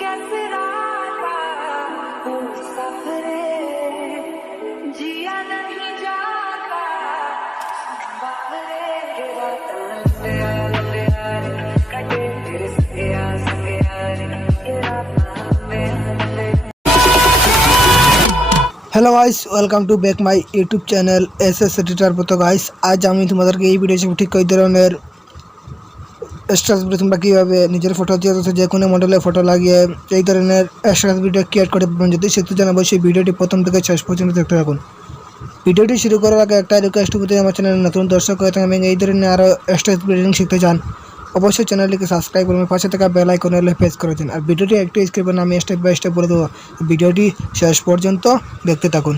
कैसे राता वो सफरे जिया नहीं जाता बाहरे के रात से यार कटे तेरे से यार ये रात में। Hello guys, welcome to back my YouTube channel SS editor. তো গাইস, আজ আমি তোমাদেরকে এই ভিডিও ঠিক কই ধরনের স্ট্যাটাস ভিডিও তোমরা কীভাবে নিজের ফটো দিয়ে যে কোনো মডেলের ফটো লাগিয়ে এই ধরনের স্ট্যাটাস ভিডিও ক্রিয়েট করে পাবেন। যদি সেহেতু জানাবো সেই ভিডিওটি প্রথম থেকে শেষ পর্যন্ত দেখতে থাকুন। ভিডিওটি শুরু করার আগে একটা রিকোয়েস্ট করতে, আমার চ্যানেলে নতুন দর্শক হয়ে থাকেন এবং এই ধরনের আরও স্ট্যাটাস ভিডিও শিখতে চান, অবশ্যই চ্যানেলটিকে সাবস্ক্রাইব করবেন, পাশে থাকা বেল আইকনে প্রেস করে দিন। আর ভিডিওটি একটু স্কিপ করবেন, আমি স্টেপ বাই স্টেপ বলে দেবো। ভিডিওটি শেষ পর্যন্ত দেখতে থাকুন।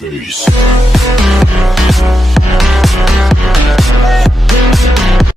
bass.